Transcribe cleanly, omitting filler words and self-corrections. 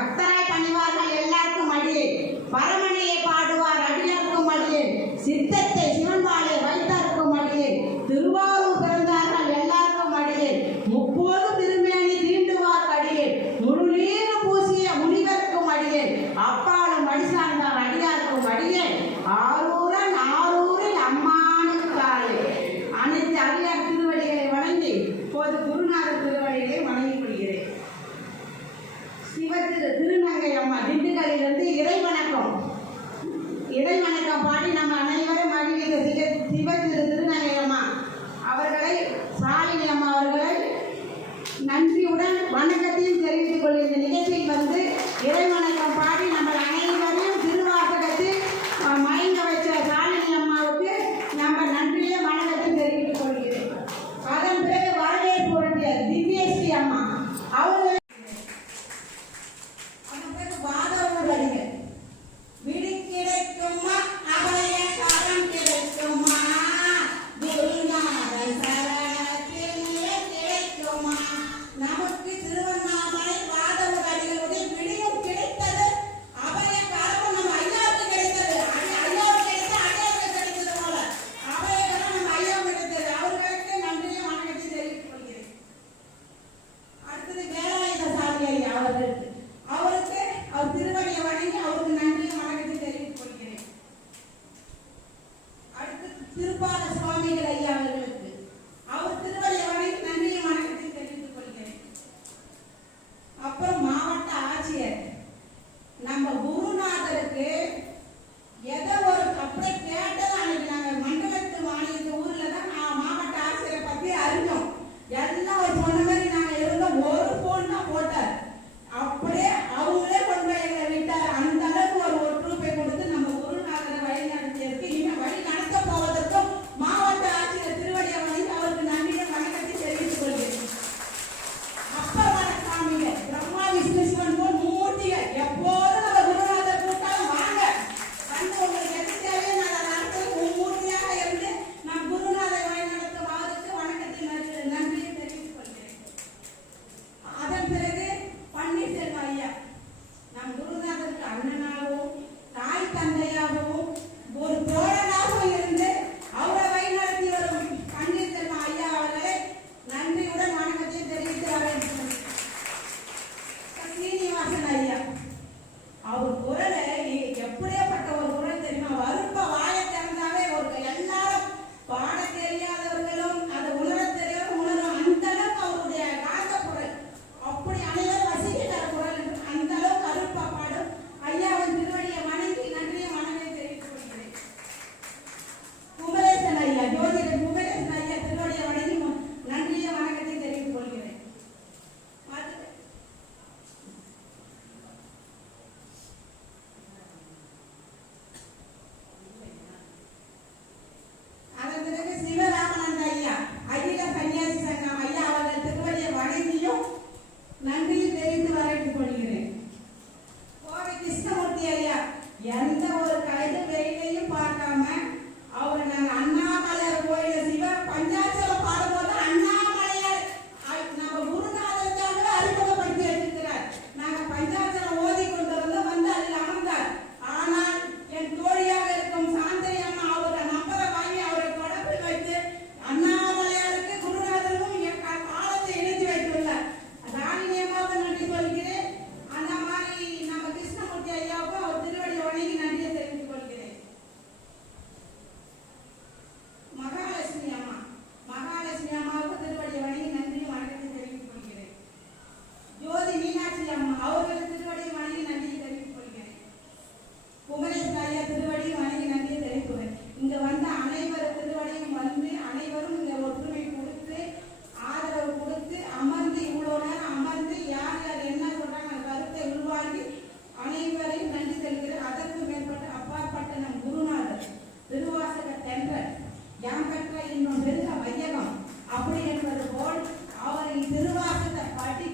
பக்தராய் பணிவார்கள் எல்லாருக்கும் அடியே, பரமனையை பாடுவார் அடியாருக்கும் அடியே, சித்தத்தை சிவன்பாலே வைத்தாருக்கும் அடியே, திருவாரூர் பிறந்தார்கள் எல்லாருக்கும் அடியே, முப்போது திருமேனி தீண்டுவார் அடியே, முழுநீர் பூசிய முனிவருக்கும் அடியே, அப்பாலும் அடி சார்ந்தார் அடியாருக்கும் அடியே, ஆரூரன் ஆரூரில் அம்மானுக்காலே. அனைத்து அடியார் திருவடிகளை வணங்கி இப்போது குருநாதர் திருவடிகளை வணங்கிக் கொள்கிறேன். திருநங்கை அம்மா திண்டுக்கல்லிலிருந்து இறைவணக்கம் பாடி நம்ம அனைவரும் மகிழ்ந்த திருநங்கை அம்மா அவர்களை, சாலினி அம்மா அவர்களை நன்றியுடன் வணக்கத்தையும் தெரிவித்துக் கொள்கிற இந்த நிகழ்ச்சியில் வந்து இறைவணக்கம் பாடி நம்ம அனைவரையும் திருவாசகத்தில் மயங்க வச்ச சாலினி அம்மாவுக்கு நம்ம நன்றியை வணக்கத்தையும் தெரிவித்துக் கொள்கிறேன். அதன் பிறகு வரவேற்பு உடைய திவ்யஸ்ரீ அம்மா அவர்கள் யாம் பெற்ற இன்னும் பெருக வையகம் அப்படி என்பது போல் அவரின் திருவாசக படி